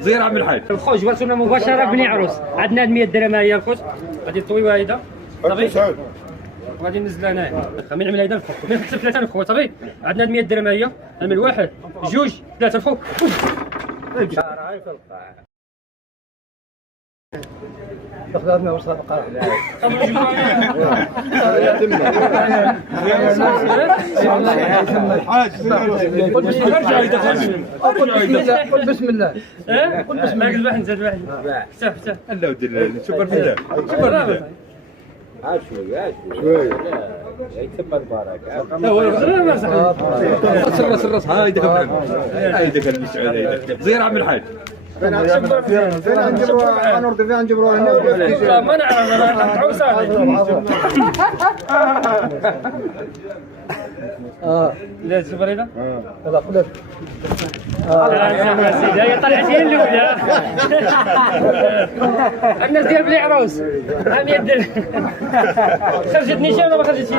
زير عم الحاج الخوج وصلنا مباشره بني عروس. عندنا 100 درهم هي الخوج. غادي طوي واحده صافي غادي ننزل هنايا خمين عمل هيدا الفوق من حتى 3000 خويا صافي. عندنا 100 درهم هي نعمل واحد جوج ثلاثه الفوق. خذنا وصفقه قل بسم الله. قل بسم الله. واحد نزاد واحد فتح فتح الله ودير شكر بالله شكر بالله شويه يتم البركه. سر سر هايدك هايدك المسعود هايدك زير عم الحاج فين نجبروها هنا ما نعرف انا عوساني. لا تشوف هذا هذا قلت سيدي هي طلعت هي الاولى. الناس ديال بني عروس عم يدير خرجتني شي ولا ما خرجتش؟